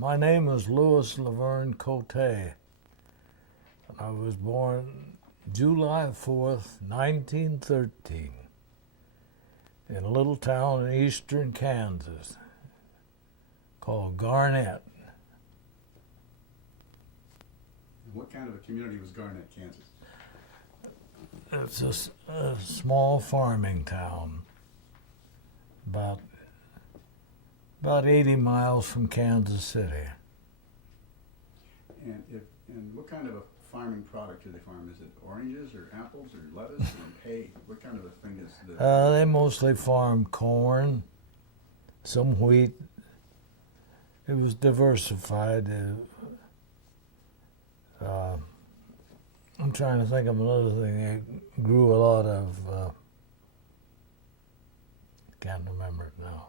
My name is Louis Laverne Coté. I was born July 4th, 1913, in a little town in eastern Kansas called Garnett. What kind of a community was Garnett, Kansas? It's a small farming town, about 80 miles from Kansas City. And what kind of a farming product do they farm? Is it oranges or apples or lettuce or hay? What kind of a thing is the... They mostly farm corn, some wheat. It was diversified. I'm trying to think of another thing. It grew a lot of, can't remember it now.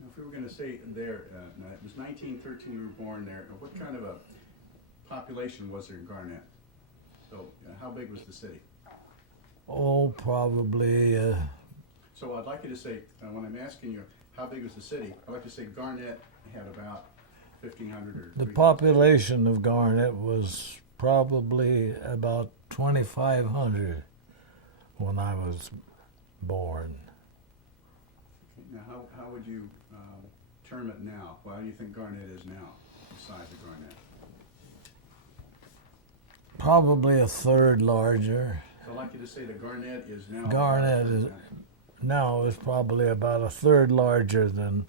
Now, if we were going to say there, now it was 1913 you were born there. What kind of a population was there in Garnett? So how big was the city? Oh, probably. So I'd like you to say, when I'm asking you how big was the city, I'd like to say Garnett had about 1,500 or... The population of Garnett was probably about 2,500 when I was born. Now, how would you term it now? Well, how do you think Garnett is now, the size of Garnett? Probably a third larger. So I'd like you to say that Garnett is now... Garnett now is probably about a third larger than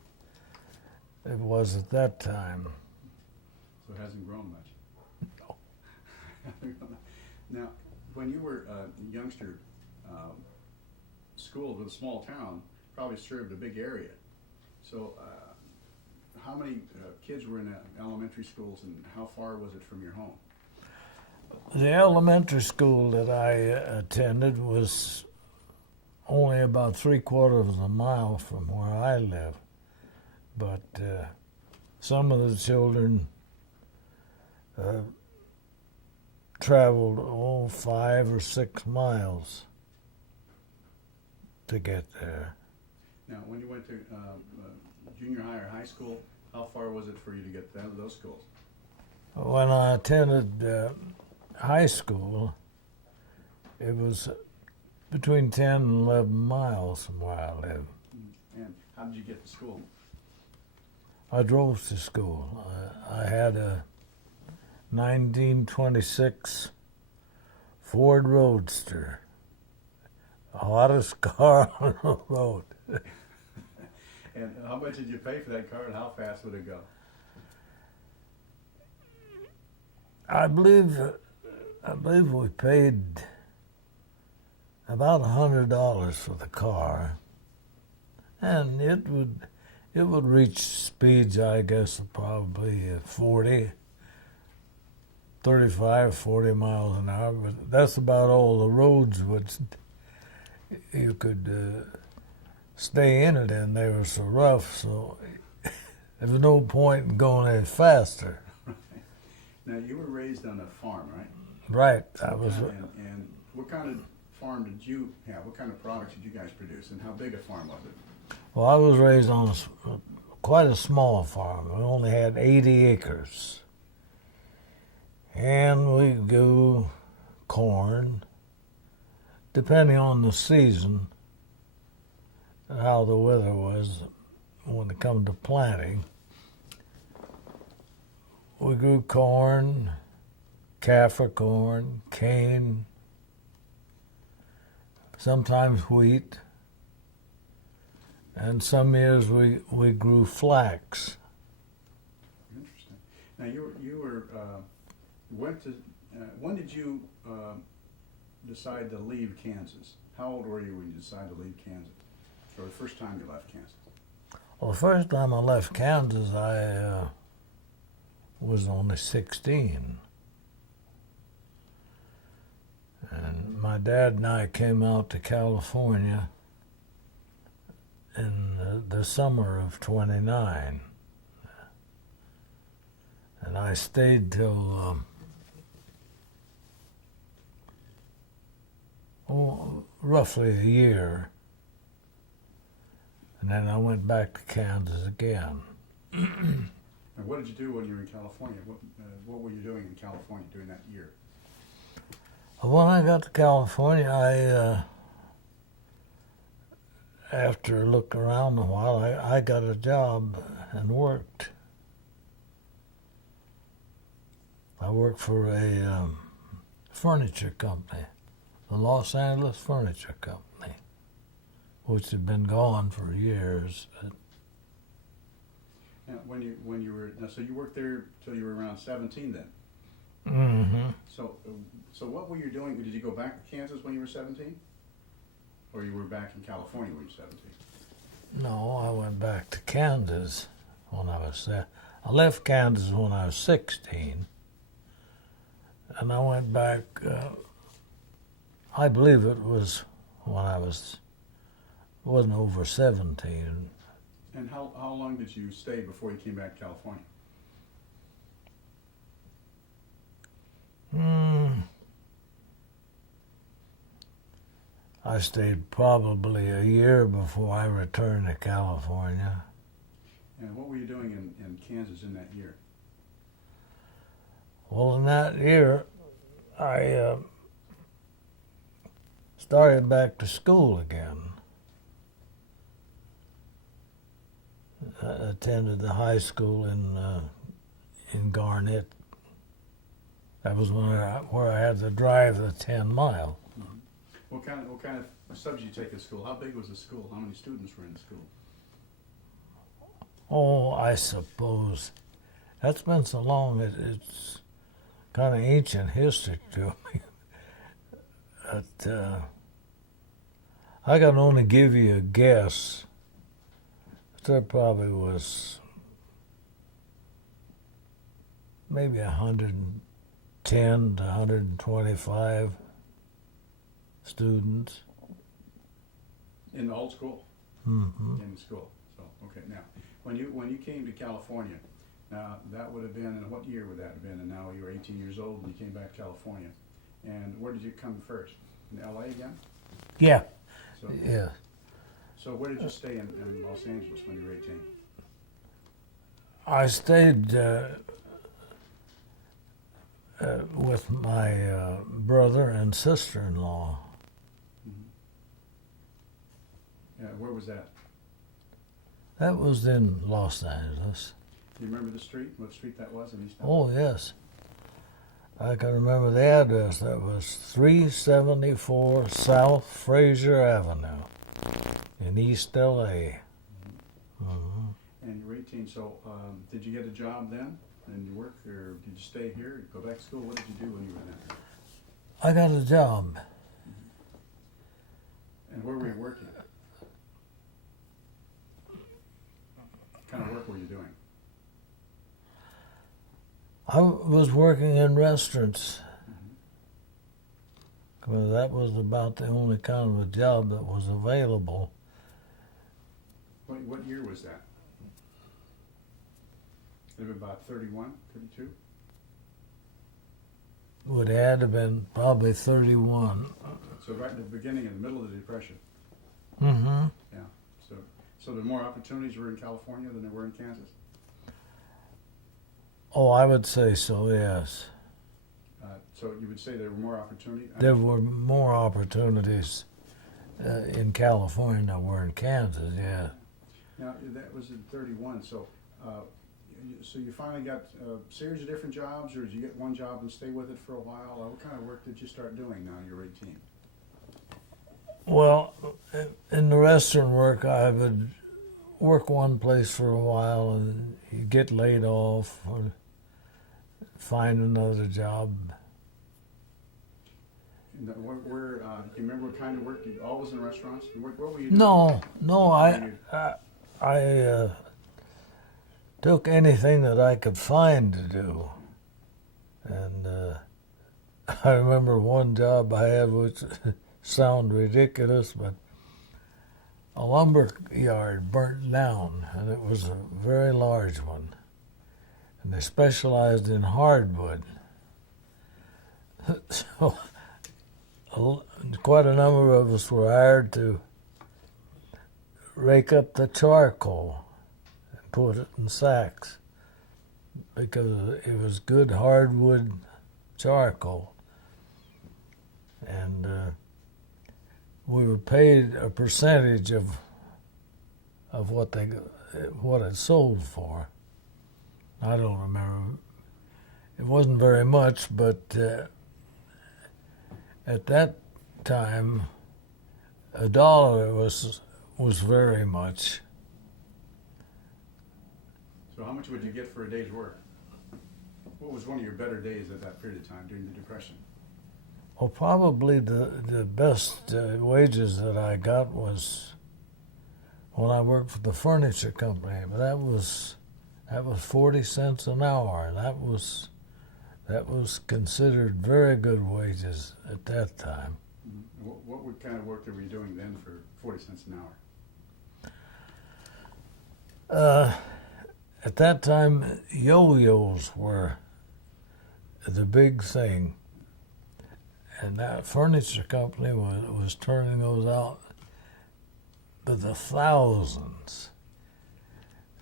it was at that time. So it hasn't grown much? No. Now, when you were a youngster, school with a small town probably served a big area. So how many kids were in elementary schools, and how far was it from your home? The elementary school that I attended was only about 3/4 of a mile from where I live. But some of the children traveled 5 or 6 miles to get there. Now, when you went to junior high or high school, how far was it for you to get to those schools? When I attended high school, it was between 10 and 11 miles from where I live. And how did you get to school? I drove to school. I had a 1926 Ford Roadster, the hottest car on the road. And how much did you pay for that car, and how fast would it go? I believe we paid about $100 for the car, and it would reach speeds, I guess, of probably 35, 40 miles an hour. But that's about all the roads you could stay in it, and they were so rough, so there was no point in going any faster. Now, you were raised on a farm, right? Right. I was. And what kind of farm did you have? What kind of products did you guys produce, and how big a farm was it? Well, I was raised on quite a small farm. We only had 80 acres. And we grew corn, depending on the season, how the weather was when it come to planting. We grew corn, Kaffir corn, cane, sometimes wheat, and some years we grew flax. Interesting. Now you were went to when did you decide to leave Kansas? How old were you when you decided to leave Kansas? Or the first time you left Kansas? Well, the first time I left Kansas, I was only 16. And my dad and I came out to California in the summer of '29. And I stayed till roughly a year. And And then I went back to Kansas again. And what did you do when you were in California? What were you doing in California during that year? When I got to California, after looking around a while, I got a job and worked. I worked for a furniture company, the Los Angeles Furniture Company, which had been gone for years. Now, when you were so you worked there till you were around 17 then. Mm-hmm. So what were you doing? Did you go back to Kansas when you were 17, or you were back in California when you were 17? No, I went back to Kansas when I was there. I left Kansas when I was 16, and I went back. I believe it was when I wasn't over 17. And how long did you stay before you came back to California? I stayed probably a year before I returned to California. And what were you doing in Kansas in that year? Well, in that year, I started back to school again. I attended the high school in Garnett. That was where I had to drive the 10 mile. Mm-hmm. What kind of subjects did you take at school? How big was the school? How many students were in the school? Oh, I suppose that's been so long. It's kind of ancient history to me. But I can only give you a guess. There probably was maybe 110 to 125 students. In the whole school? Mm-hmm. In the school. So, okay, now, when you came to California, now that would have been, and what year would that have been? And now you were 18 years old and you came back to California. And where did you come first? In LA again? Yeah. So, Yeah. So where did you stay in Los Angeles when you were 18? I stayed with my brother and sister-in-law. Mm-hmm. Yeah, where was that? That was in Los Angeles. Do you remember the street? What street that was in East LA? Oh, yes. I can remember the address. That was 374 South Fraser Avenue in East L.A. Mm-hmm. And you were 18, so did you get a job then? And you work, or did you stay here, go back to school? What did you do when you were there? I got a job. And where were you working? What kind of work were you doing? I was working in restaurants. Well, that was about the only kind of a job that was available. What year was that? It was about 31, 32? Would have had to been probably 31. So right in the beginning, in the middle of the Depression. Mm-hmm. Yeah. So the more opportunities were in California than there were in Kansas? Oh, I would say so, yes. So you would say there were more opportunities? There were more opportunities in California than were in Kansas, yeah. Now, that was in 31, so you finally got a series of different jobs, or did you get one job and stay with it for a while? What kind of work did you start doing now you're 18? Well, in the restaurant work, I would work one place for a while and you get laid off or find another job. And do you remember what kind of work? Always in restaurants? What were you doing? No, I took anything that I could find to do. And I remember one job I had, which sound ridiculous, but a lumber yard burnt down, and it was a very large one. And they specialized in hardwood. So quite a number of us were hired to rake up the charcoal and put it in sacks because it was good hardwood charcoal. And we were paid a percentage of what it sold for. I don't remember. It wasn't very much, but at that time, $1 was very much. So how much would you get for a day's work? What was one of your better days at that period of time during the Depression? Well, probably the best wages that I got was when I worked for the furniture company. But that was 40 cents an hour, and that was considered very good wages at that time. Mm-hmm. What kind of work were you doing then for 40 cents an hour? At that time, yo-yos were the big thing. And that furniture company was turning those out by the thousands.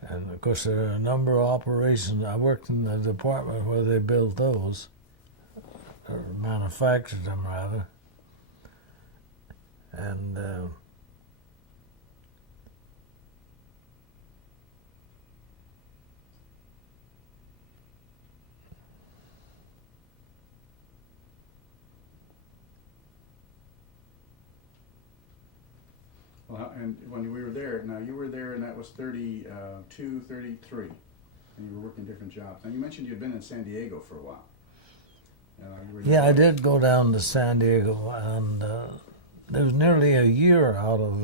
And of course, there are a number of operations. I worked in the department where they built those, or manufactured them rather. And Well, and when we were there, now you were there and that was 32, 33, and you were working different jobs. Now you mentioned you'd been in San Diego for a while. Yeah, I did go down to San Diego, and there was nearly a year out of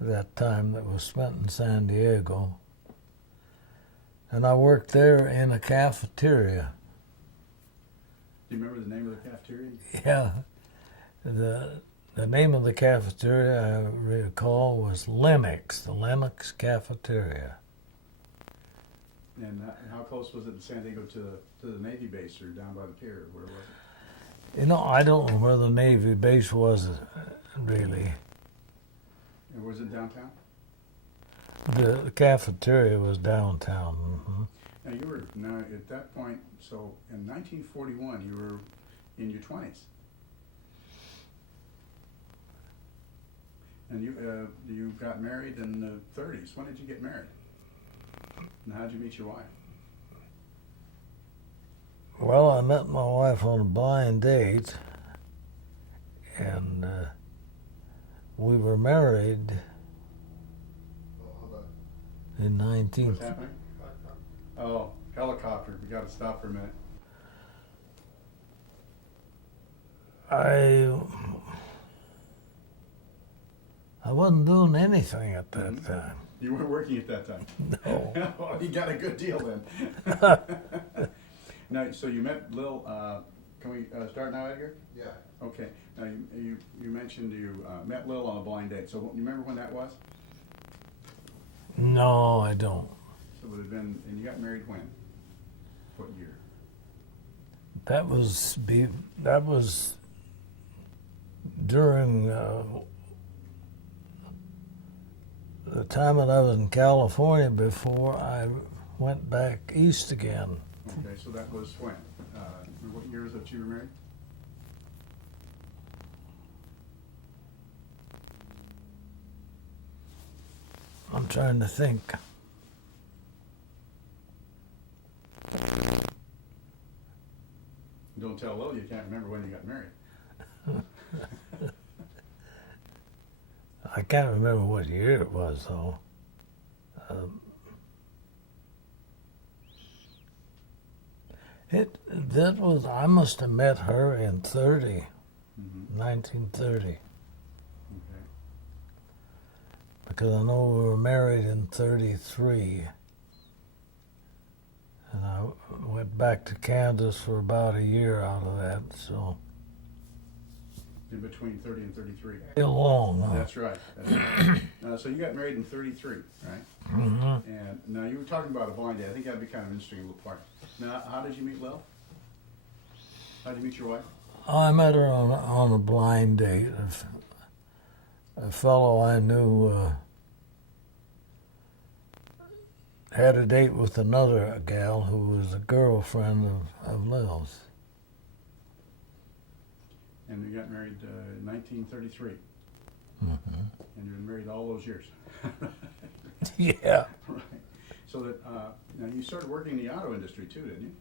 that time that was spent in San Diego. And I worked there in a cafeteria. Do you remember the name of the cafeteria? Yeah. The name of the cafeteria, I recall, was Lennox, the Lennox Cafeteria. And how close was it in San Diego to the Navy base, or down by the pier? Where was it? You know, I don't know where the Navy base was, really. And was it downtown? The cafeteria was downtown. Mm-hmm. Now at that point, so in 1941, you were in your 20s. And you got married in the 30s. When did you get married? And how did you meet your wife? Well, I met my wife on a blind date, and we were married in 19... What's happening? Oh, helicopter. We got to stop for a minute. I wasn't doing anything at that time. You weren't working at that time? No. Oh, you got a good deal then. Now, so you met Lil, can we start now, Edgar? Yeah. Okay. Now, you mentioned you met Lil on a blind date. So you remember when that was? No, I don't. So it would have been, and you got married when? What year? That was during the time that I was in California before I went back east again. Okay, so that was when? What year is it you were married? I'm trying to think. Don't tell Lil you can't remember when you got married. I can't remember what year it was, though. I must have met her in 1930. Okay. Because I know we were married in 33. And I went back to Kansas for about a year out of that, so. In between 30 and 33. Still long, huh? That's right. That's right. So you got married in 33, right? Mm-hmm. And now you were talking about a blind date. I think that'd be kind of an interesting little part. Now, how did you meet Lil? How did you meet your wife? I met her on a blind date. A fellow I knew had a date with another gal who was a girlfriend of Lil's. And you got married in 1933. Mm-hmm. And you've been married all those years. Yeah. Right. So that now you started working in the auto industry too, didn't you?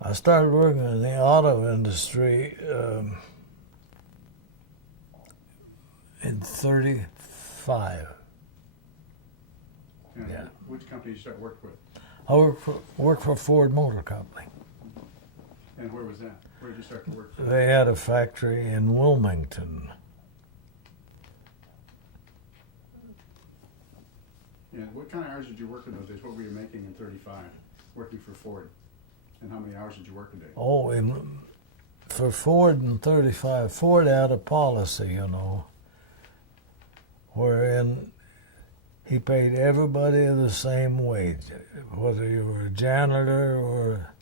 I started working in the auto industry in 35. And Yeah. which company did you start working with? I worked for Ford Motor Company. And where was that? Where did you start to work? They had a factory in Wilmington. And what kind of hours did you work in those days? What were you making in 35, working for Ford? And how many hours did you work a day? Oh, for Ford in 35, Ford had a policy, you know, wherein he paid everybody the same wage, whether you were a janitor or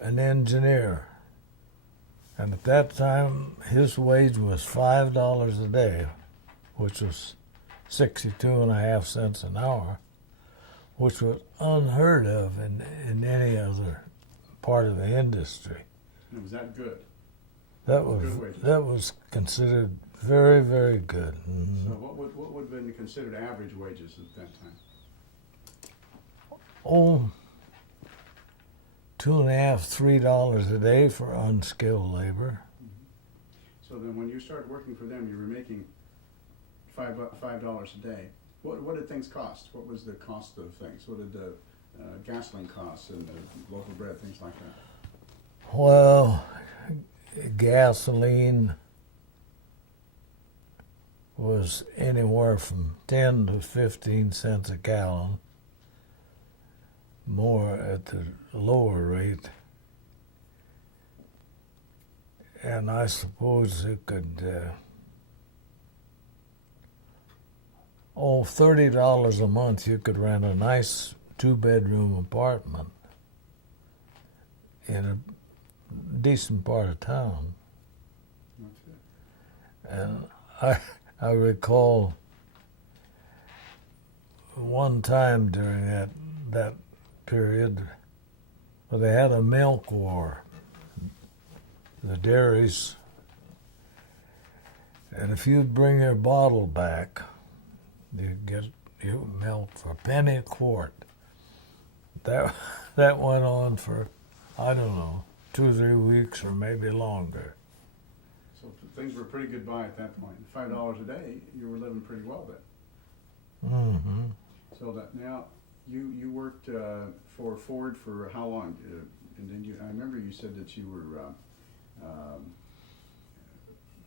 an engineer. And at that time, his wage was $5 a day, which was 62.5 cents an hour, which was unheard of in any other part of the industry. And was that good? That Good wages. was considered very, very good. So what would have been considered average wages at that time? Oh, $2.50, $3 a day for unskilled labor. So then when you started working for them, you were making $5 a day. What did things cost? What was the cost of things? What did the gasoline costs and the local bread, things like that? Well, gasoline was anywhere from 10 to 15 cents a gallon, more at the lower rate. And I suppose you could, $30 a month, you could rent a nice 2-bedroom apartment in a decent part of town. That's good. And I recall one time during that period, where they had a milk war, the dairies, and if you'd bring your bottle back, you'd get your milk for a penny a quart. That went on for, I don't know, 2 or 3 weeks or maybe longer. So things were pretty good buy at that point. $5 a day, you were living pretty well then. Mm-hmm. So that now you worked for Ford for how long? And then I remember you said that you were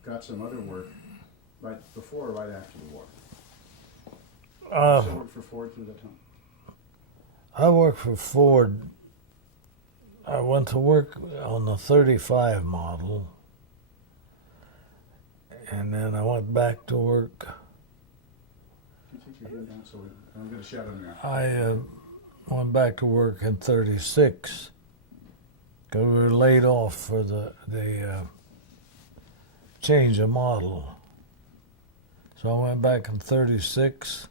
got some other work right before or right after the war. You still worked for Ford through that time? I worked for Ford. I went to work on the 35 model, and then I went back to work. Can you take your hand down so I'm going to shout on your I went back to work in 36 because we were laid off for the change of model. So I went back in 36,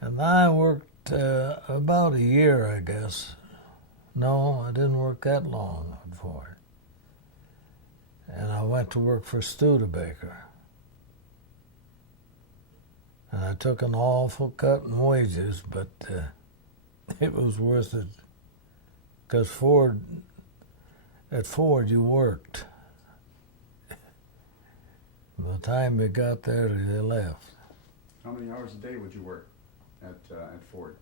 and I worked about a year, I guess. No, I didn't work that long for it. And I went to work for Studebaker. And I took an awful cut in wages, but it was worth it. Because at Ford you worked. By the time you got there, they left. How many hours a day would you work at Ford?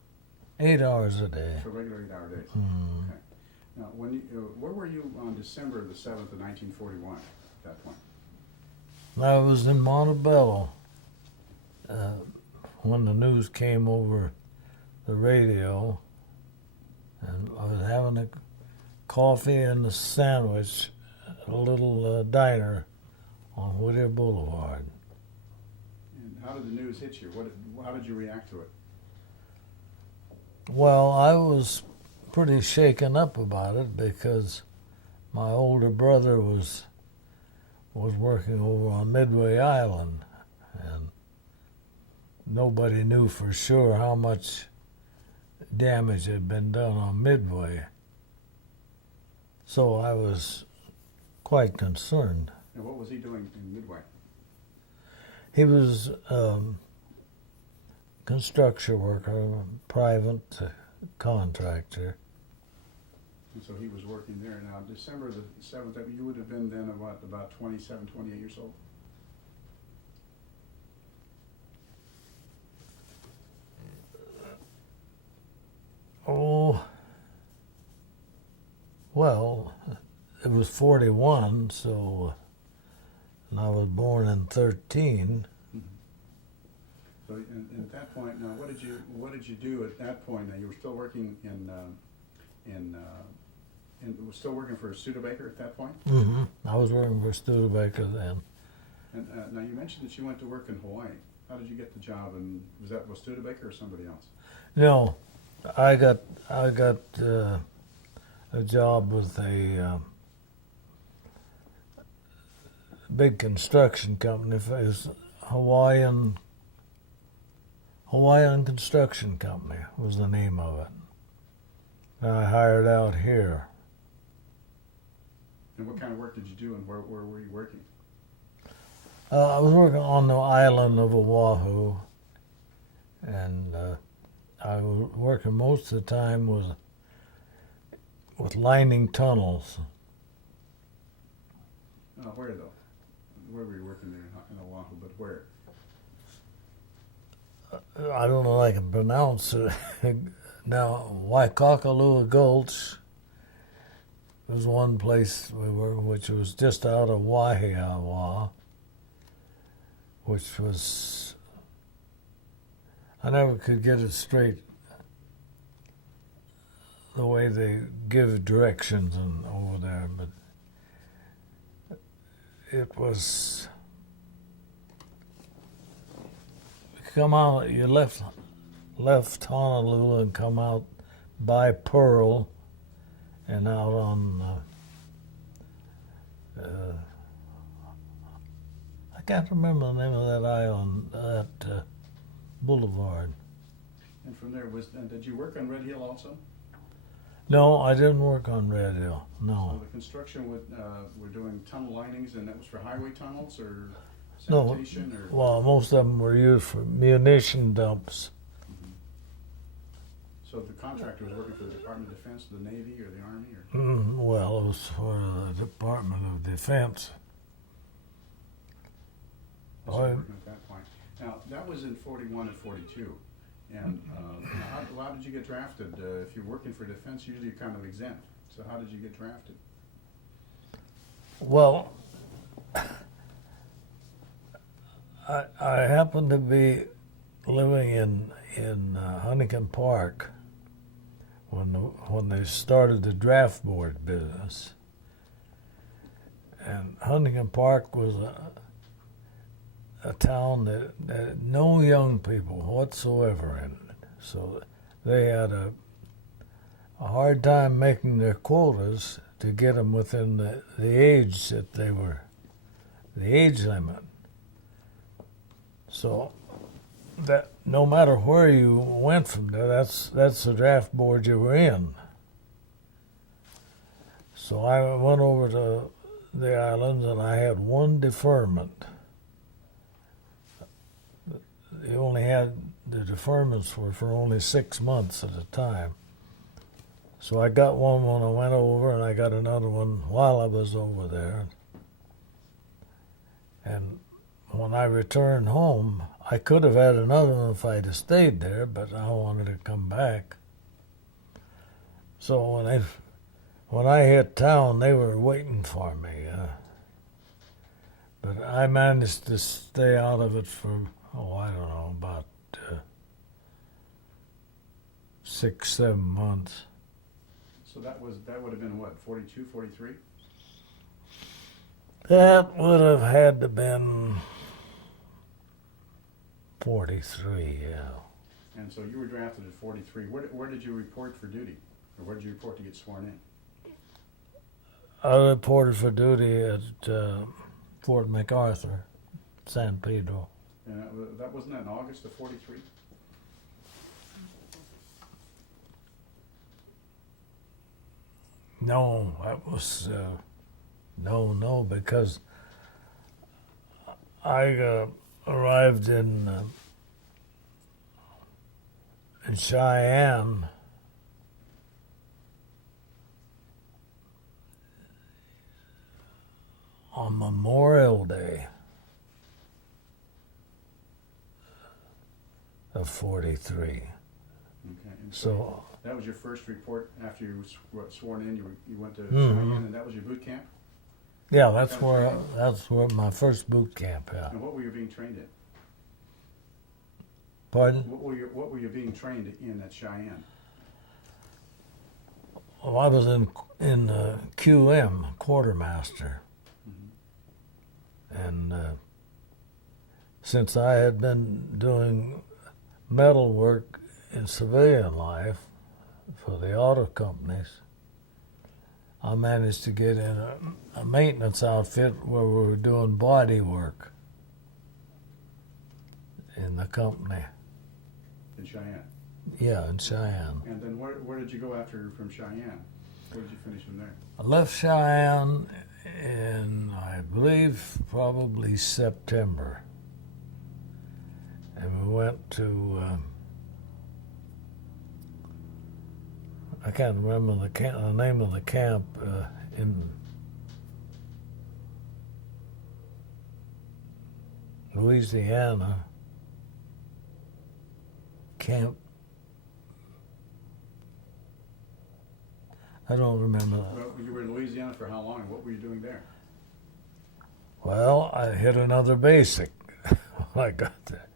8 hours a day. So regular 8-hour days. Mm. Okay. Now, where were you on December the 7th of 1941 at that point? I was in Montebello when the news came over the radio, and I was having a coffee and a sandwich at a little diner on Whittier Boulevard. And how did the news hit you? How did you react to it? Well, I was pretty shaken up about it because my older brother was working over on Midway Island, and nobody knew for sure how much damage had been done on Midway. So I was quite concerned. And what was he doing in Midway? He was construction worker, private contractor. And so he was working there. Now, December the 7th, you would have been then about 27, 28 years old? Oh, well, it was 41, so, and I was born in 13. Mm-hmm. So, and at that point, now, what did you do at that point? Now, you were still working was still working for Studebaker at that point? Mm-hmm. I was working for Studebaker then. And now, you mentioned that you went to work in Hawaii. How did you get the job? And was that with Studebaker or somebody else? No, I got a job with a big construction company. It was Hawaiian Construction Company was the name of it. And I hired out here. And what kind of work did you do, and where were you working? I was working on the island of Oahu, and I was working most of the time with lining tunnels. Where though? Where were you working there in Oahu? But where? I don't know if I can pronounce it. Now, Waikakalua Gulch was one place we were, which was just out of Wahiawa, which was, I never could get it straight, the way they give directions over there, but it was, come out, you left Honolulu and come out by Pearl and out on, I can't remember the name of that island, that boulevard. And from there, did you work on Red Hill also? No, I didn't work on Red Hill, So no. the construction were doing tunnel linings, and that was for highway tunnels or No, sanitation or? well, most of them were used for munition dumps. Mhm. So the contractor was working for the Department of Defense, the Navy, or the Army, or? Well, it was for the Department of Defense. So you were working at that point. Now, that was in 41 and 42. And how did you get drafted? If you're working for defense, usually you're kind of exempt. So how did you get drafted? Well, I happened to be living in Huntington Park when they started the draft board business, and Huntington Park was a town that had no young people whatsoever in it, so they had a hard time making their quotas to get them within the age that they were, the age limit. So that no matter where you went from there, that's the draft board you were in. So I went over to the islands and I had one deferment. They only had, the deferments were for only 6 months at a time. So I got one when I went over, and I got another one while I was over there. And when I returned home, I could have had another one if I'd have stayed there, but I wanted to come back. So when I hit town, they were waiting for me. But I managed to stay out of it for, I don't know, about 6, 7 months. So that would have been what, 42, 43? That would have had to been 43, yeah. And so you were drafted at 43. Where did you report for duty? Or where did you report to get sworn in? I reported for duty at Fort MacArthur, San Pedro. And that wasn't that in August of '43? No, that was no, because I arrived in Cheyenne on Memorial Day of '43. Okay. And So that was your first report after you were sworn in. You went to Mhm. Cheyenne, and that was your boot camp. yeah, that's where my first boot camp. Yeah. And what were you being trained in? Pardon? What were you being trained in at Cheyenne? Well, I was in QM quartermaster, and since I had been doing metal work in civilian life for the auto companies, I managed to get in a maintenance outfit where we were doing body work in the company. In Cheyenne. Yeah, in Cheyenne. And then where did you go after from Cheyenne? Where did you finish from there? I left Cheyenne in, I believe, probably September. And we went to, I can't remember the name of the camp in Louisiana. Camp, I don't remember. Well, you were in Louisiana for how long? What were you doing there? Well, I hit another basic when I got there.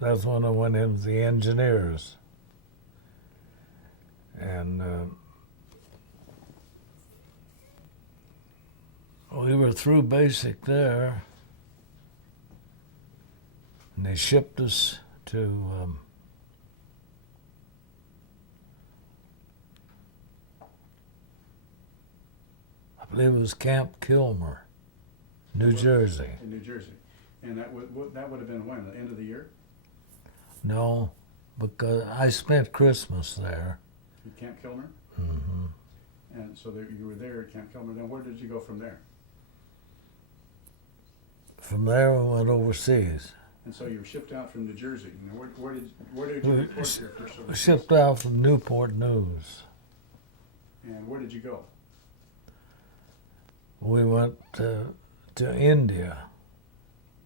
That's when I went into the engineers. And we were through basic there. And they shipped us to I believe it was Camp Kilmer, New Jersey. In New Jersey. And that would have been when? The end of the year? No, because I spent Christmas there. At Camp Kilmer? Mm-hmm. And so you were there at Camp Kilmer. Then where did you go from there? From there, we went overseas. And so you were shipped out from New Jersey. And where did you report to your first overseas? Shipped out from Newport News. And where did you go? We went to India.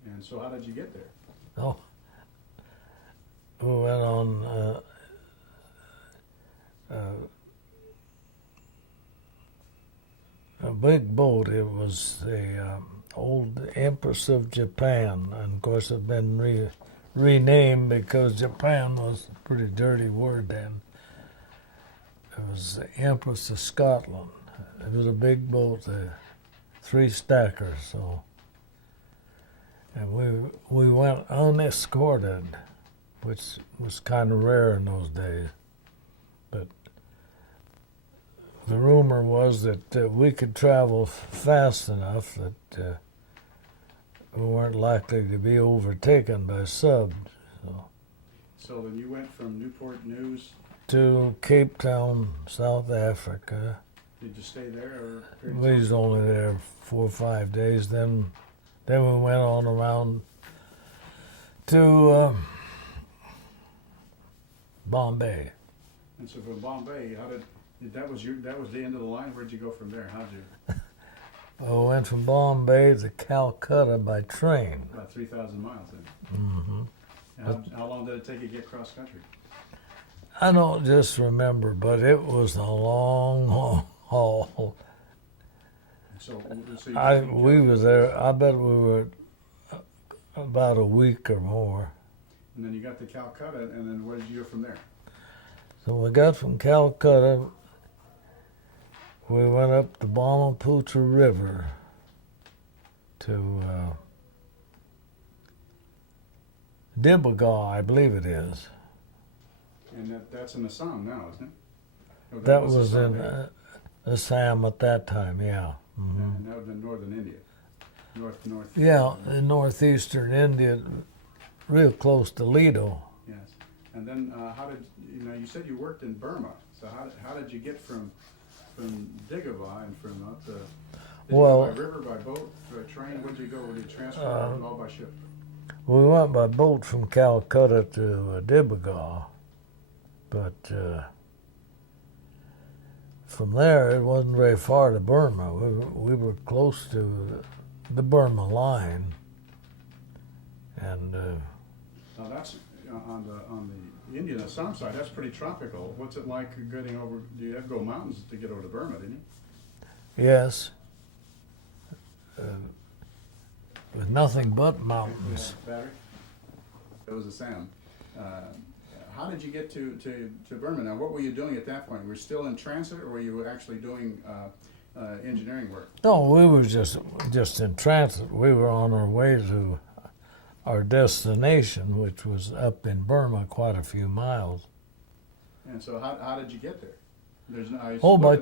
And so how did you get there? Oh, we went on a big boat. It was the old Empress of Japan, and of course it had been renamed because Japan was a pretty dirty word then. It was the Empress of Scotland. It was a big boat, 3 stackers, so. And we went unescorted, which was kind of rare in those days. But the rumor was that we could travel fast enough that we weren't likely to be overtaken by subs. So then you went from Newport News To Cape Town, South Africa. Did you stay there or? We was only there 4 or 5 days. Then we went on around to Bombay. And so from Bombay, that was the end of the line? Where'd you go from there? How'd you? I went from Bombay to Calcutta by train. About 3,000 miles then. Mm-hmm. And how long did it take you to get cross country? I don't just remember, but it was a long haul. So We were there, I bet we were about a week or more. And then you got to Calcutta, and then where did you go from there? So we got from Calcutta, we went up the Brahmaputra River to Dibaga, I believe it is. And that's in Assam now, isn't it? Or That was Assam, in right? Assam at that time, yeah. Mm-hmm. And that would have been northern India. north. Yeah, in northeastern India, real close to Lido. Yes. And then how did you said you worked in Burma? So how did you get from Digava and from up the did you Well, go by river, by boat, by train? Where'd you go? Were you transferred or all by ship? we went by boat from Calcutta to Dibagah, but from there it wasn't very far to Burma. We were close to the Burma line, and Now that's on the Indian Assam side. That's pretty tropical. What's it like getting over? Do you have to go mountains to get over to Burma? Didn't you? yes, with nothing but mountains. Yeah, battery. It was a sound. How did you get to Burma? Now, what were you doing at that point? Were you still in transit, or were you actually doing engineering work? No, we were just in transit. We were on our way to our destination, which was up in Burma, quite a few miles. And so, how did you get there? There's no. By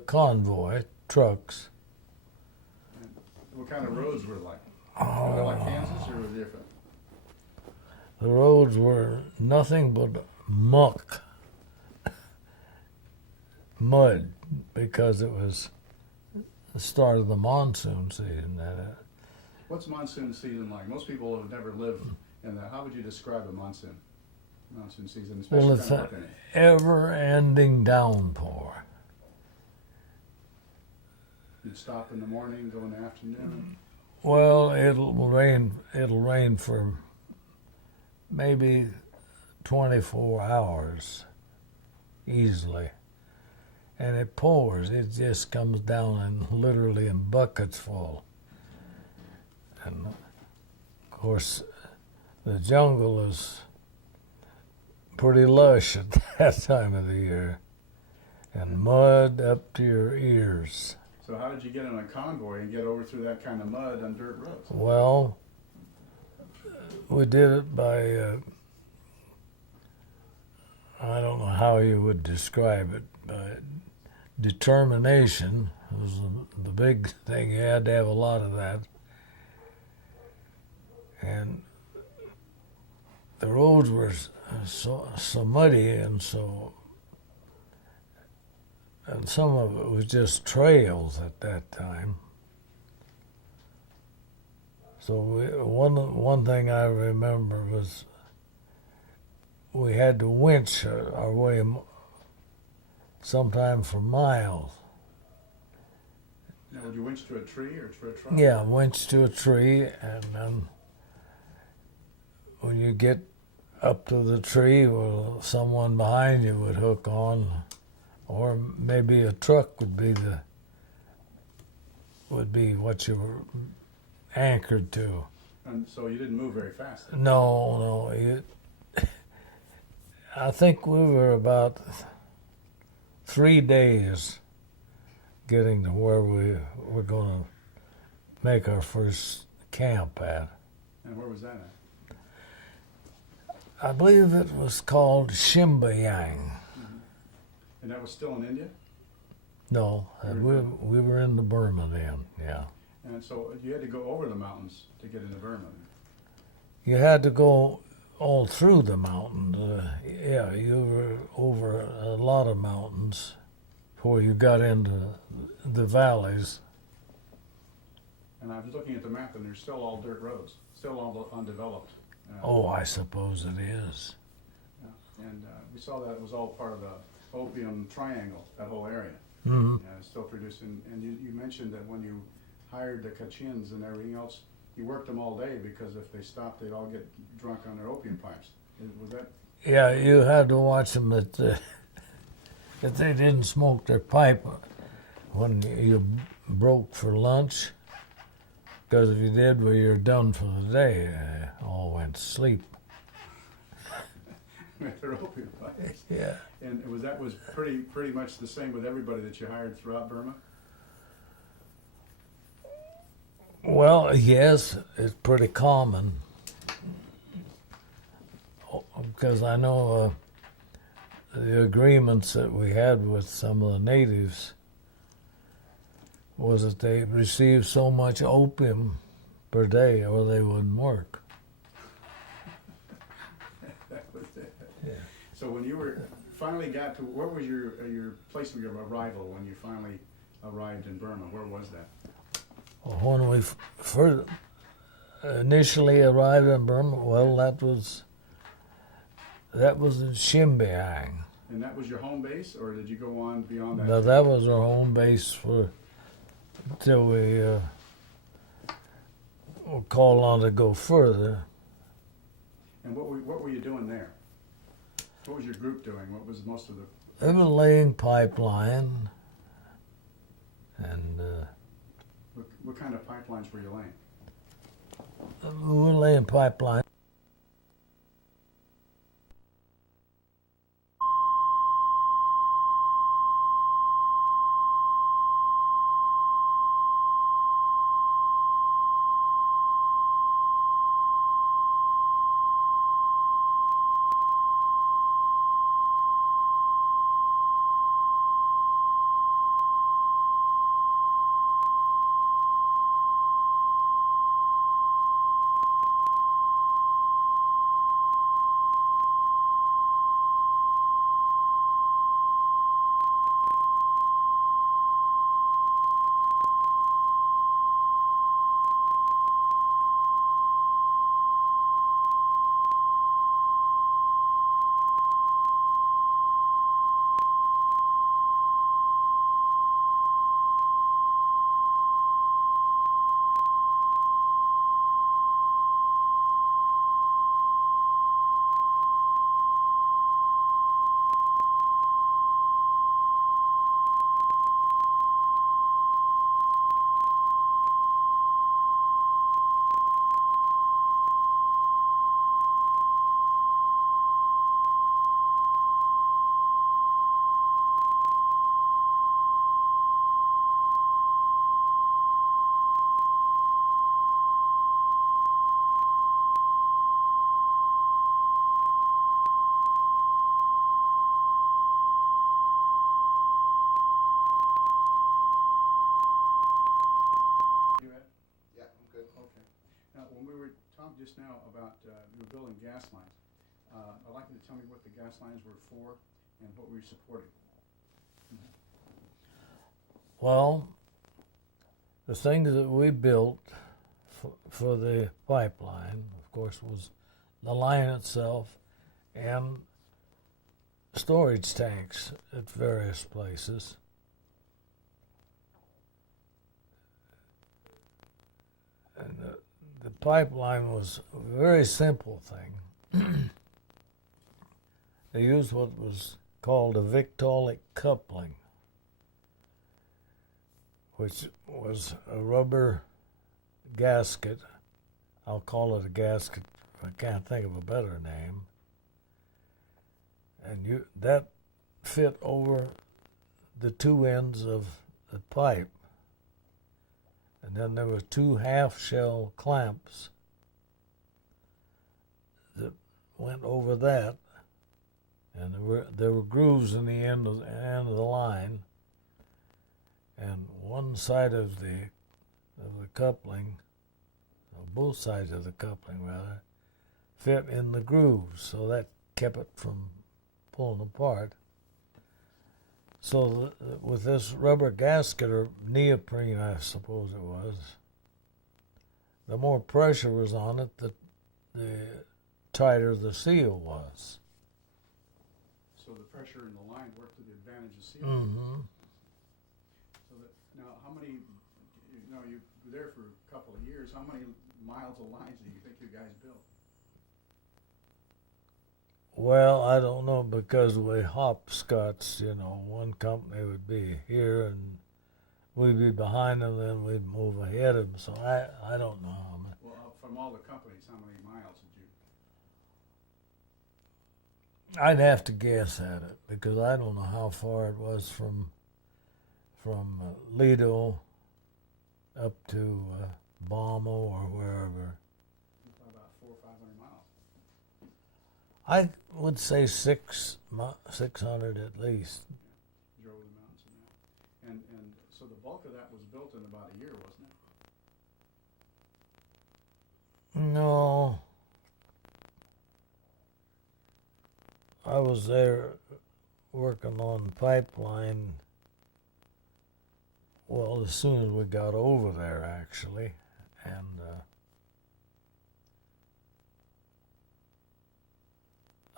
convoy trucks. What kind of roads were like? Were they like Kansas, or were they different? The roads were nothing but muck, mud, because it was the start of the monsoon season. What's monsoon season like? Most people have never lived in that. How would you describe a monsoon season, especially Well, it's kind of an working it? ever-ending downpour. You'd stop in the morning, go in the afternoon. Well, it'll rain for maybe 24 hours easily. And it pours. It just comes down literally in buckets full. And of course, the jungle is pretty lush at that time of the year. And mud up to your ears. So how did you get in a convoy and get over through that kind of mud on dirt roads? Well, we did it by, I don't know how you would describe it, by determination was the big thing. You had to have a lot of that. And the roads were so muddy and some of it was just trails at that time. So one thing I remember was we had to winch our way sometimes for miles. Now, would you winch to a tree or to a truck? Yeah, winch to a tree, and then when you get up to the tree, well, someone behind you would hook on, or maybe a truck would be what you were anchored to. And so you didn't move very fast then? No. I think we were about 3 days getting to where we were going to make our first camp at. And where was that at? I believe it was called Shimbayang. Mm-hmm. And that was still in India? No, we were in the Burma then, yeah. And so you had to go over the mountains to get into Burma? You had to go all through the mountains. Yeah, you were over a lot of mountains before you got into the valleys. And I was looking at the map, and there's still all dirt roads, still all undeveloped. Oh, I suppose it is. Yeah. And we saw that it was all part of the opium triangle, that whole area. Mm-hmm. Still producing. And you mentioned that when you hired the Kachins and everything else, you worked them all day because if they stopped, they'd all get drunk on their opium pipes. Was that? Yeah, you had to watch them that they didn't smoke their pipe when you broke for lunch, because if you did, well, you're done for the day. All went to sleep. With their opium pipes. Yeah. And was pretty much the same with everybody that you hired throughout Burma? Well, yes, it's pretty common, because I know the agreements that we had with some of the natives was that they received so much opium per day or they wouldn't work. That was it. Yeah. So when you were finally got to, where was your place of your arrival when you finally arrived in Burma? Where was that? Well, when we first initially arrived in Burma, well, that was in Xinjiang. And that was your home base, or did you go on beyond that? Now that was our home base until we were called on to go further. And what were you doing there? What was your group doing? What was most of the? They were laying pipeline, and What kind of pipelines were you laying? we were laying pipeline. You had? Yeah, I'm good. Okay. Now, when we were talking just now about you were building gas lines, I'd like you to tell me what the gas lines were for and what we were supporting. Well, the things that we built for the pipeline, of course, was the line itself and storage tanks at various places. And the pipeline was a very simple thing. They used what was called a Victaulic coupling, which was a rubber gasket. I'll call it a gasket if I can't think of a better name. And that fit over the two ends of the pipe. And then there were two half-shell clamps that went over that. And there were grooves in the end of the line. And one side of the coupling, or both sides of the coupling rather, fit in the grooves, so that kept it from pulling apart. So with this rubber gasket, or neoprene I suppose it was, the more pressure was on it, the tighter the seal was. So the pressure in the line worked to the advantage of seal. Mm-hmm. So that, now, how many? You were there for a couple of years. How many miles of lines do you think you guys built? Well, I don't know, because we hopscotched, one company would be here and we'd be behind them, then we'd move ahead of them, so I don't know how many. Well, from all the companies, how many miles did you? I'd have to guess at it, because I don't know how far it was from Lido up to Balmo or wherever. About 400 or 500 miles. I would say 600 at least. Drove the mountains and that. And So the bulk of that was built in about a year, wasn't it? No, I was there working on the pipeline. Well, as soon as we got over there, actually, and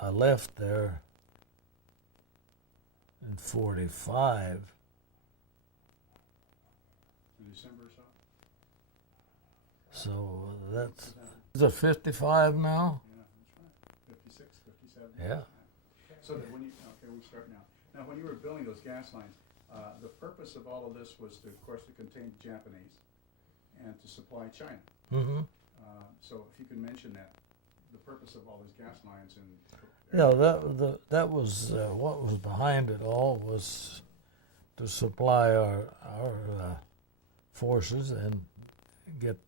I left there in '45. In December or so? So that's, is it 55 now? Yeah, that's right. 56, 57. Yeah. So that when you, okay, we start now. Now, when you were building those gas lines, the purpose of all of this was to, of course, to contain the Japanese and to supply China. Mm-hmm. So if you can mention that, the purpose of all these gas lines and... Yeah, that was what was behind it all, was to supply our forces and get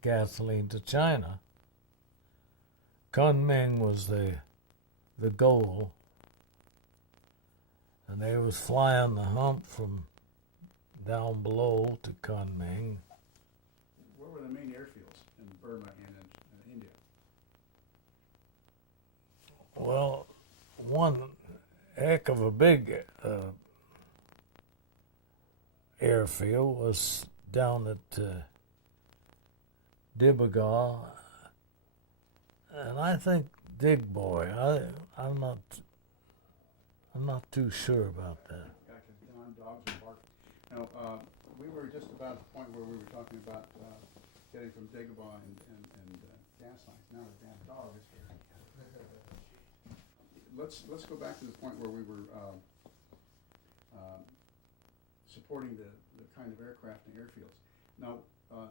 gasoline to China. Kunming was the goal, and they was flying the hump from down below to Kunming. Where were the main airfields in Burma and in India? Well, one heck of a big airfield was down at Dibaga, and I think Digboy. I'm not too sure about that. Yeah, because Don dogs are barking. Now, we were just about at the point where we were talking about getting from Dagobah and gas lines. Now the damn dog is here. Let's go back to the point where we were supporting the kind of aircraft and airfields. Now,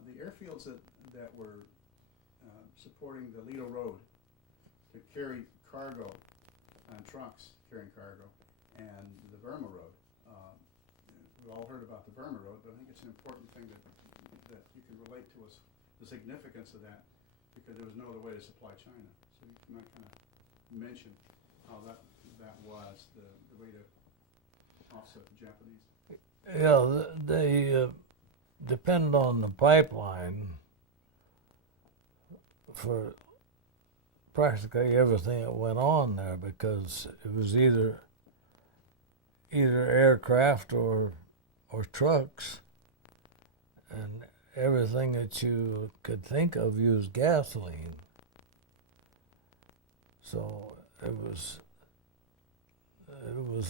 the airfields that were supporting the Lido Road to carry cargo on trucks carrying cargo, and the Burma Road. We've all heard about the Burma Road, but I think it's an important thing that you can relate to us, the significance of that, because there was no other way to supply China. So you might kind of mention how that was the way to offset the Japanese. Yeah, they depend on the pipeline for practically everything that went on there, because it was either aircraft or trucks, and everything that you could think of used gasoline. So it was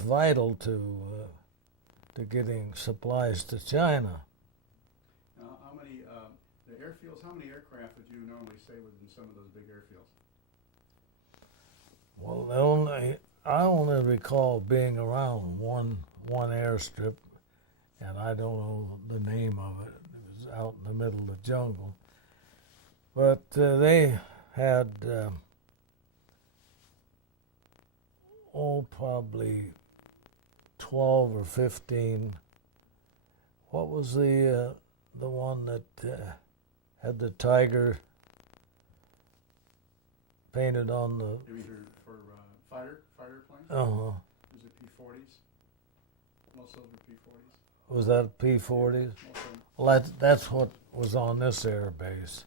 vital to getting supplies to China. Now, how many the airfields? How many aircraft would you normally say within some of those big airfields? Well, I only recall being around one airstrip, and I don't know the name of it. It was out in the middle of the jungle, but they had probably 12 or 15. What was the one that had the tiger painted on the? You mean for fighter planes? Uh-huh. Was it P-40s? Most of those were P-40s. Was that P-40s? Well, that's what was on this air base.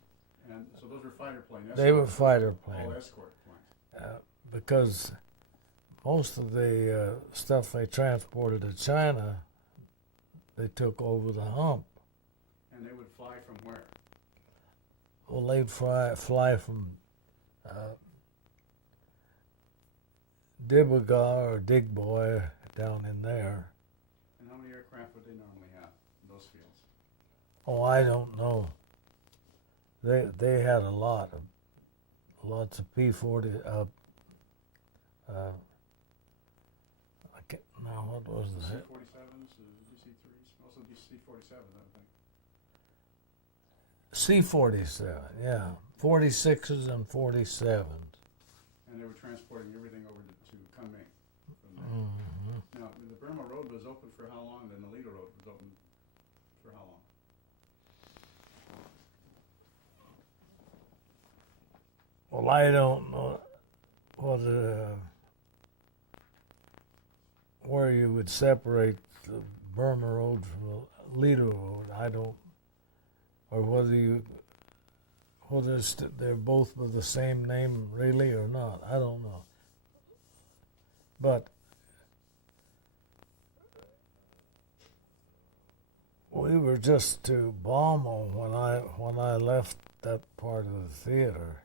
And so those were fighter planes. They were fighter planes. All escort planes. Because most of the stuff they transported to China, they took over the hump. And they would fly from where? Well, they'd fly from Dibaga or Digboy down in there. And how many aircraft would they normally have in those fields? Oh, I don't know. They had lots of P-40. Now what was the C-47s, DC-3s, also DC-47, I think. C-47, yeah, 46s and 47s. And they were transporting everything over to Kunming from there. Mm-hmm. Now, the Burma Road was open for how long? Then the Lido Road was open for how long? Well, I don't know what where you would separate the Burma Road from the Leader Road. I don't, or whether they're both with the same name really or not. I don't know. But we were just to Balmo when I left that part of the theater.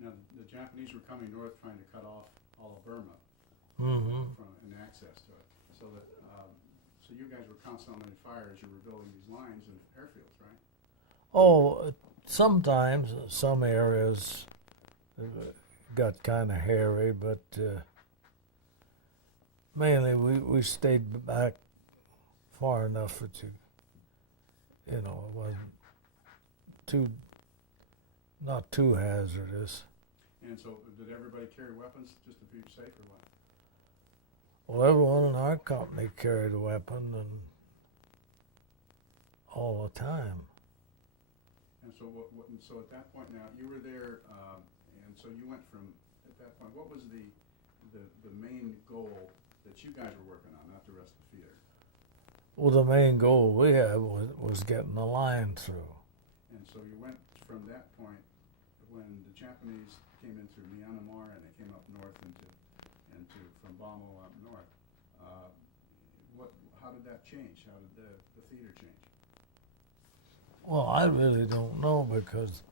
Now, the Japanese were coming north trying to cut off all of Burma from an access to it. So that so you guys were constantly under fire as you were building these lines and airfields, right? Oh, sometimes some areas got kind of hairy, but mainly we stayed back far enough that it wasn't not too hazardous. And so, did everybody carry weapons just to be safe, or what? Well, everyone in our company carried a weapon, and all the time. And so, and so at that point, now you were there, and so you went from at that point. What was the main goal that you guys were working on, not the rest of the theater? Well, the main goal we had was getting the line through. And so you went from that point when the Japanese came in through Myanmar and they came up north into from Bamo up north. How did that change? How did the theater change? Well, I really don't know because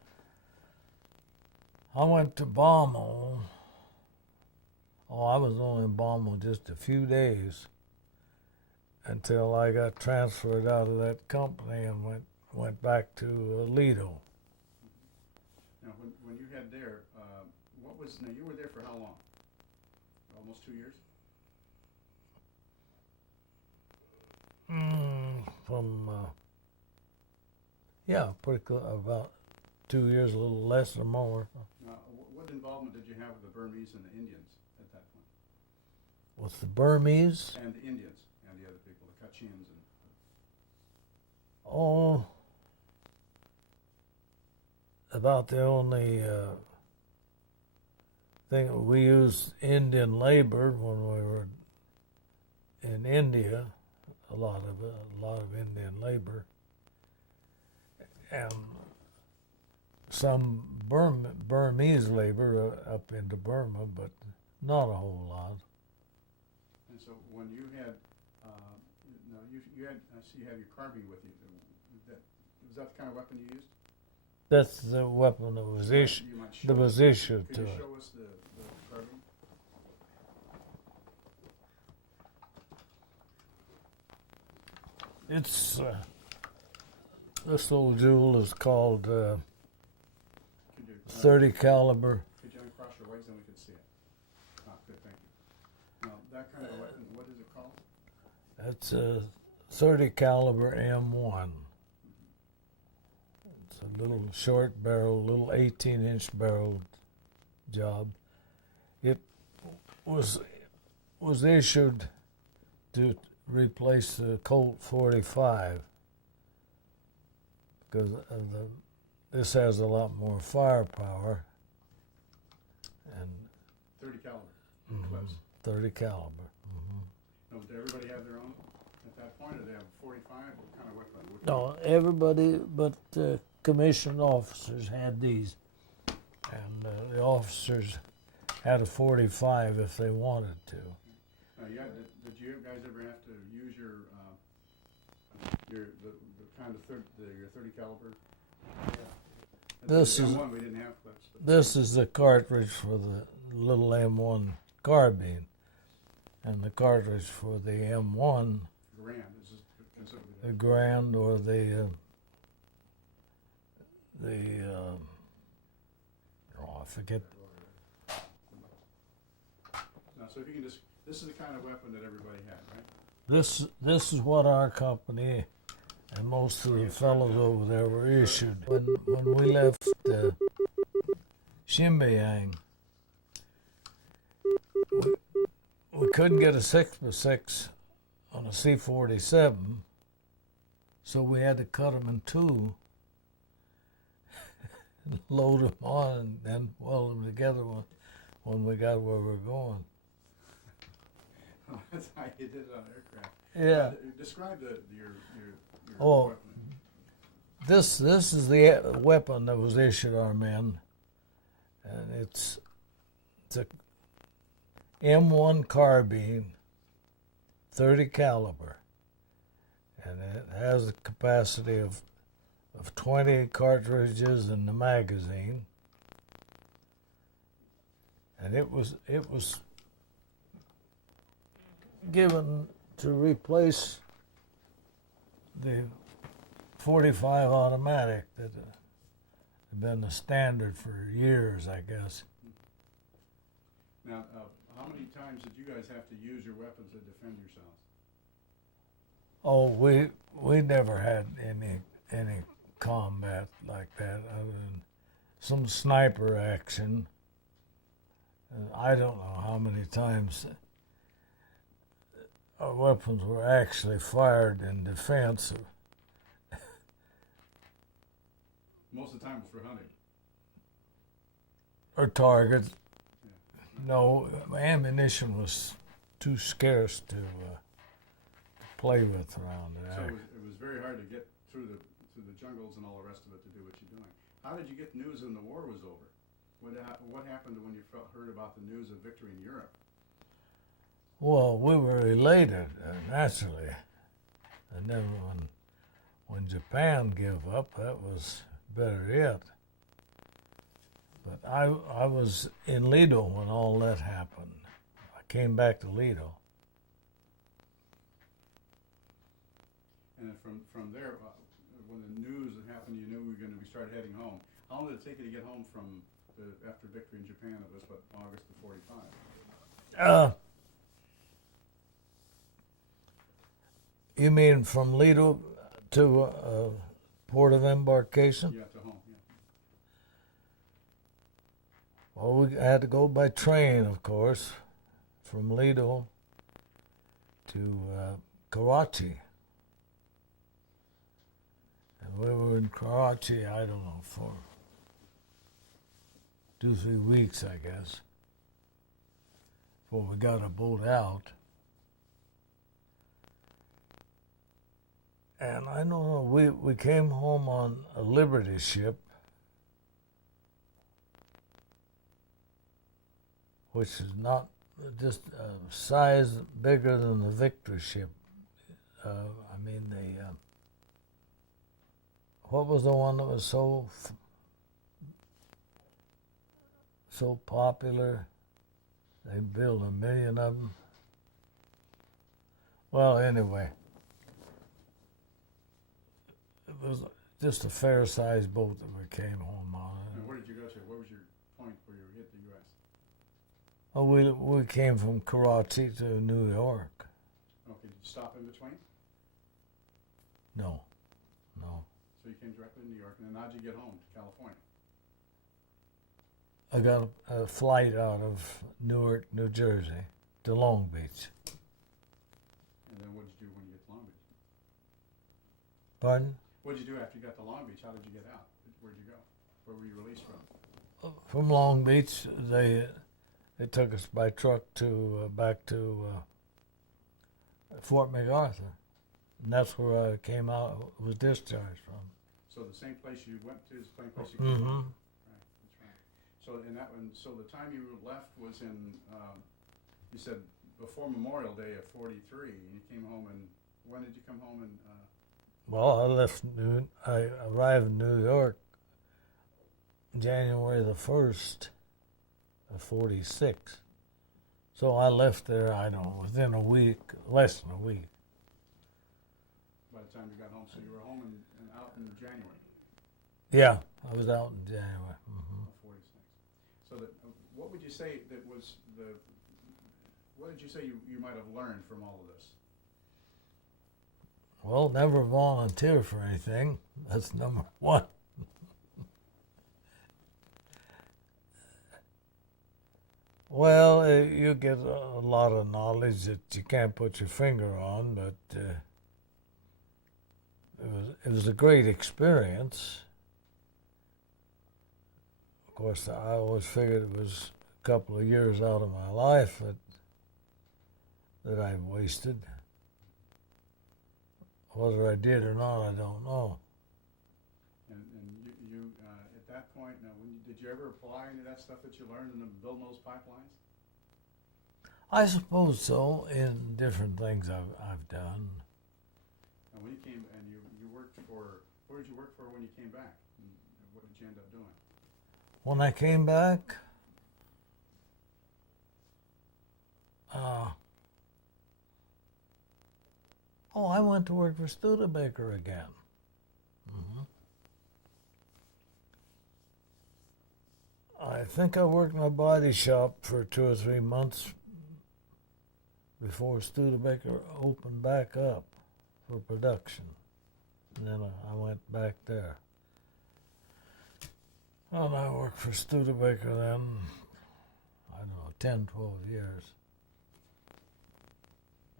I went to Bamo. Oh, I was only in Bamo just a few days until I got transferred out of that company and went back to Lido. Now, when you had there, now you were there for how long? Almost 2 years? Pretty close, about 2 years, a little less or more. Now, what involvement did you have with the Burmese and the Indians at that point? With the Burmese? And the Indians and the other people, the Kachins and... Oh, about the only thing we used Indian labor when we were in India, a lot of Indian labor, and some Burmese labor up into Burma, but not a whole lot. And so when you had, you had, I see you had your carbine with you. Was that the kind of weapon you used? That's the weapon that was issued. That was issued to it. Could it. you show us the carbine? It's this little jewel is called 30 caliber. Could you uncross your legs and we could see it? Good, thank you. Now that kind of weapon, what is it called? That's a 30 caliber M1. It's a little short barrel, little 18-inch barrel job. It was issued to replace the Colt 45 because this has a lot more firepower and 30 caliber. 30 caliber. Now, did everybody have their own at that point, or they have 45? What kind of weapon? No, everybody but commissioned officers had these, and the officers had a 45 if they wanted to. Did you guys ever have to use your kind of your 30 caliber? This is M1, we didn't have clips. This is the cartridge for the little M1 carbine, and the cartridge for the M1. Grand. This is considered the Grand or the I forget. Now, so if you can just, this is the kind of weapon that everybody had, right? This is what our company and most of the fellows over there were issued. When we left Xinjiang, we couldn't get a 6x6 on a C-47, so we had to cut them in two, load them on, and then weld them together when we got where we were going. That's how you did it on aircraft. Yeah. Describe your Oh. weapon? This is the weapon that was issued our men, and it's a M1 carbine, 30 caliber, and it has a capacity of 20 cartridges in the magazine, and it was given to replace the 45 automatic that had been the standard for years, I guess. Now, how many times did you guys have to use your weapons to defend yourselves? Oh, we never had any combat like that other than some sniper action. I don't know how many times our weapons were actually fired in defense. Most of the time it was for hunting. Or targets. Yeah. No, ammunition was too scarce to play with around there. So it was very hard to get through the jungles and all the rest of it to do what you're doing. How did you get news when the war was over? What happened when you heard about the news of victory in Europe? Well, we were elated, naturally. And then when Japan gave up, that was better yet. But I was in Lido when all that happened. I came back to Lido. And then from there, when the news happened, you knew we were going to start heading home. How long did it take you to get home from after victory in Japan? It was, August of '45? You mean from Lido to port of embarkation? Yeah, to home, yeah. Well, we had to go by train, of course, from Lido to Karachi. And we were in Karachi, I don't know, for 2-3 weeks, I guess, before we got a boat out. And I don't know, we came home on a Liberty ship, which is not just a size bigger than the Victory ship. I mean, what was the one that was so popular? They built 1 million of them. Well, anyway, it was just a fair-sized boat that we came home on. And where did you go to? What was your point where you hit the U.S.? Oh, we came from Karachi to New York. Okay, did you stop in between? No. So you came directly to New York, and then how'd you get home to California? I got a flight out of Newark, New Jersey, to Long Beach. And then what did you do when you get to Long Beach? Pardon? What did you do after you got to Long Beach? How did you get out? Where'd you go? Where were you released from? From Long Beach, they took us by truck to back to Fort MacArthur, and that's where I came out, was discharged from. So the same place you went to is the same place you came from? Mm-hmm. Right, that's right. So in that one, so the time you left was in, you said before Memorial Day of '43, and you came home, and when did you come home? And Well, I arrived in New York January the 1st of '46. So I left there, I don't know, within a week, less than a week. by the time you got home, so you were home and out in January Yeah, I was out in January. Mm-hmm. of '46. So that, what would you say that was what did you say you might have learned from all of this? Well, never volunteer for anything. That's number one. Well, you get a lot of knowledge that you can't put your finger on, but it was a great experience. Of course, I always figured it was a couple of years out of my life that I wasted. Whether I did or not, I don't know. And you at that point, now, did you ever apply any of that stuff that you learned in building those pipelines? I suppose so, in different things I've done. And when you came, and you worked for, where did you work for when you came back? And what did you end up doing? When I came back, I went to work for Studebaker again. Mm-hmm. I think I worked in a body shop for 2 or 3 months before Studebaker opened back up for production. And then I went back there. And I worked for Studebaker then, I don't know, 10, 12 years.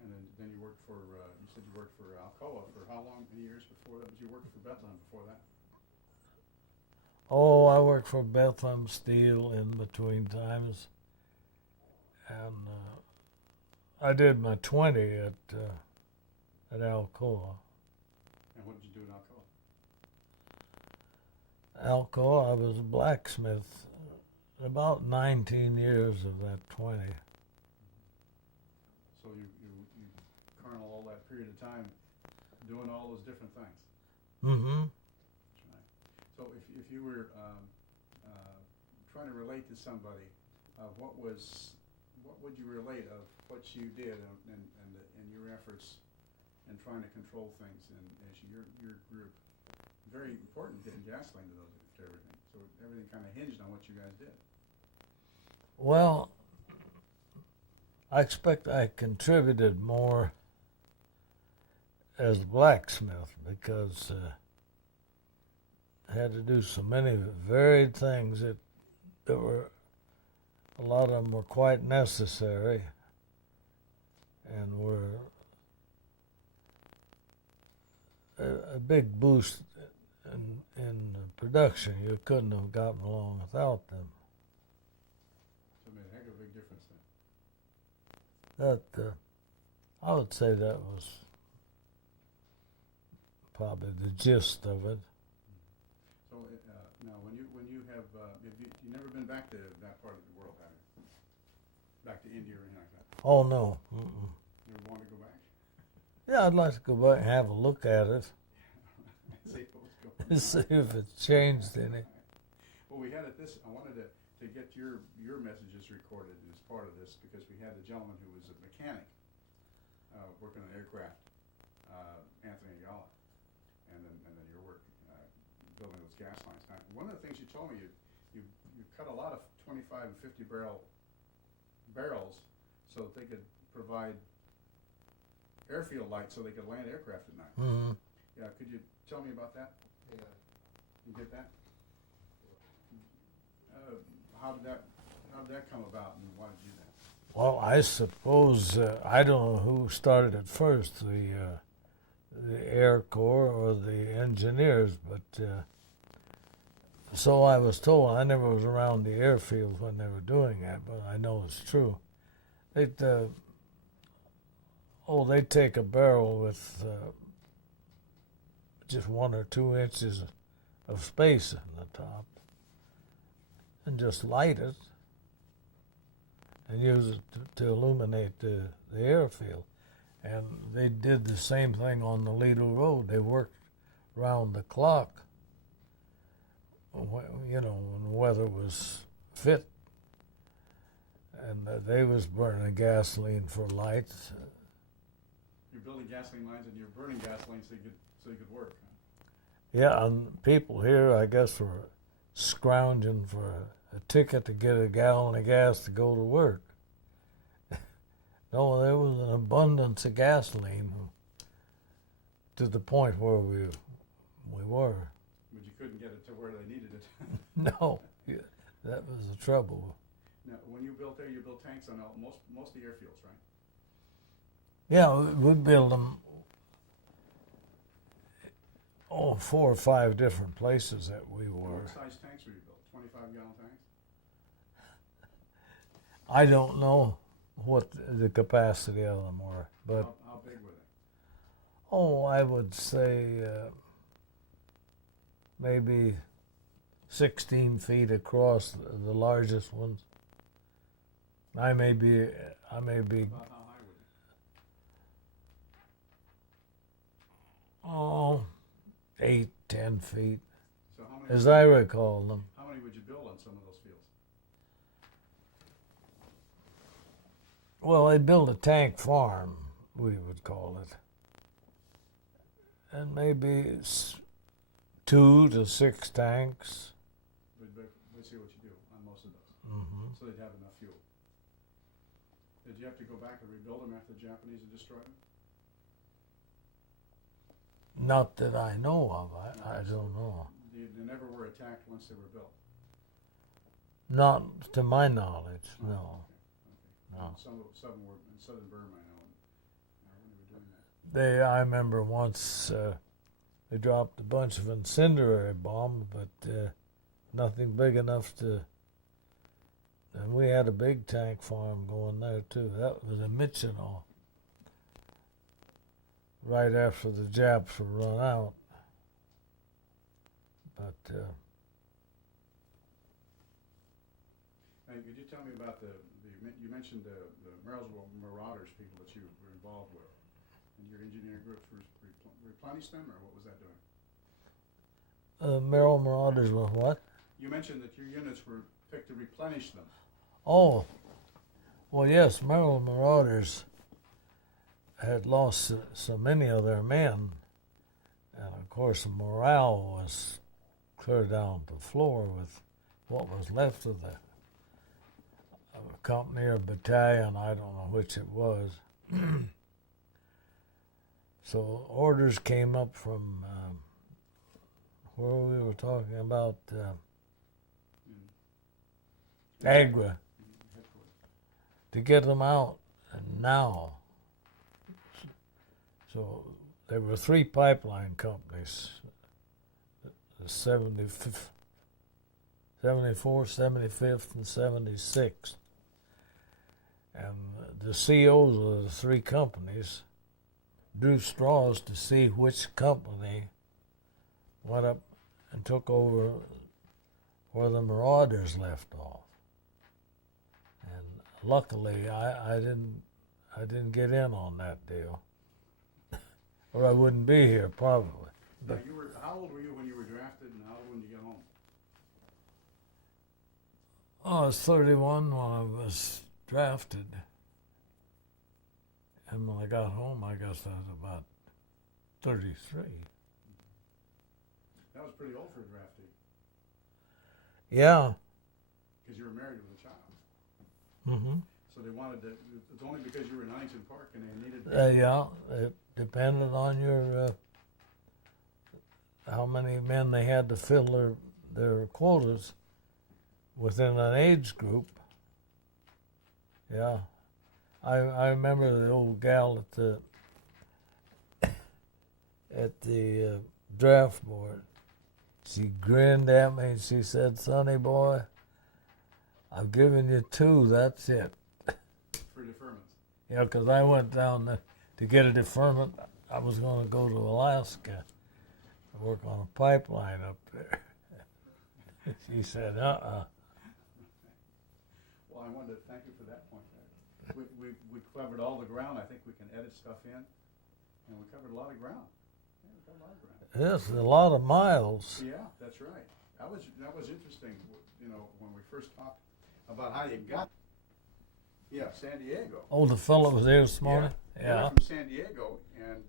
And then you worked for, you said you worked for Alcoa for how long, many years before that? Did you work for Bethlehem before that? Oh, I worked for Bethlehem Steel in between times. And I did my 20 at Alcoa. And what did you do in Alcoa? Alcoa, I was a blacksmith. About 19 years of that 20. So you kernel all that period of time doing all those different things. Mm-hmm. That's right. So if you were trying to relate to somebody, what would you relate of what you did and your efforts in trying to control things and as your group? Very important getting gasoline to everything. So everything kind of hinged on what you guys did. Well, I expect I contributed more as a blacksmith because I had to do so many varied things that were, a lot of them were quite necessary and were a big boost in production. You couldn't have gotten along without them. So it made a heck of a big difference then. That I would say that was probably the gist of it. So now, when you have you never been back to that part of the world, have you? Back to India or anything like that? Oh no. Mm-mm. You ever want to go back? Yeah, I'd like to go back and have a look at it. See what was going on. See if it's changed any. Well, we had this. I wanted to get your messages recorded as part of this because we had a gentleman who was a mechanic working on an aircraft, Anthony Ayala, and then your work building those gas lines. Now, one of the things you told me, you cut a lot of 25 and 50 barrels so that they could provide airfield light so they could land aircraft at night. Mm-hmm. Yeah, could you tell me about that? Yeah. You get that? How did that come about, and why did you do that? Well, I suppose I don't know who started it first, the Air Corps or the engineers, but so I was told. I never was around the airfield when they were doing that, but I know it's true. They'd take a barrel with just 1 or 2 inches of space in the top and just light it and use it to illuminate the airfield. And they did the same thing on the Lido Road. They worked round the clock, when the weather was fit. And they was burning gasoline for lights. You're building gasoline lines and you're burning gasoline so you could work. Huh? Yeah, and people here, I guess, were scrounging for a ticket to get a gallon of gas to go to work. No, there was an abundance of gasoline to the point where we were. But you couldn't get it to where they needed it. No, yeah, that was the trouble. Now, when you built there, you built tanks on most of the airfields, right? Yeah, we built them 4 or 5 different places that we were. What size tanks were you built? 25-gallon tanks? I don't know what the capacity of them were, but How big were they? Oh, I would say maybe 16 feet across, the largest ones. I may be. About how high would it? Oh, 8, 10 feet, So how many? as I recall them. How many would you build on some of those fields? Well, they built a tank farm, we would call it, and maybe 2 to 6 tanks. But see what you do on most of those. Hmm. So they'd have enough fuel. Did you have to go back and rebuild them after the Japanese had destroyed them? Not that I know of. I don't know. They never were attacked once they were built. Not to my knowledge, no. Okay. No. Some were in southern Burma, I know, when they were doing that. I remember once they dropped a bunch of incendiary bombs, but nothing big enough to. And we had a big tank farm going there too. That was in Michino. Right after the Japs were run out. But Hey, could you tell me about you mentioned the Marysville Marauders people that you were involved with, and your engineering groups replenished them, or what was that doing? Merrill Marauders with what? You mentioned that your units were picked to replenish them. Oh, well, yes, Merrill Marauders had lost so many of their men, and of course the morale was clear down to the floor with what was left of the company or battalion, I don't know which it was. So orders came up from where we were talking about Agra to get them out, and now. So there were 3 pipeline companies, the 75th, 74th, 75th, and 76th. And the COs of the 3 companies drew straws to see which company went up and took over where the Marauders left off. And luckily, I didn't get in on that deal, or I wouldn't be here probably. Now, how old were you when you were drafted, and how old when you get home? I was 31 when I was drafted, and when I got home, I guess I was about 33. That was pretty old for a draftee. Yeah. Because you were married with a child. Mm-hmm. So they wanted to. It's only because you were in Huntington Park and they needed. Yeah, it depended on your how many men they had to fill their quotas within an age group. Yeah, I remember the old gal at the draft board. She grinned at me and she said, "Sonny boy, I've given you 2. That's it." For deferments. Yeah, because I went down to get a deferment. I was going to go to Alaska to work on a pipeline up there. She said, Well, I wanted to thank you for that point. We covered all the ground. I think we can edit stuff in, and we covered a lot of ground. Yeah, we covered a lot of ground. Yes, a lot of miles. Yeah, that's right. That was interesting. You know, when we first talked about how you got. Yeah, San Diego. Oh, the fellow was there this morning? Yeah. Went from San Diego and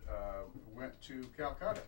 went to Calcutta.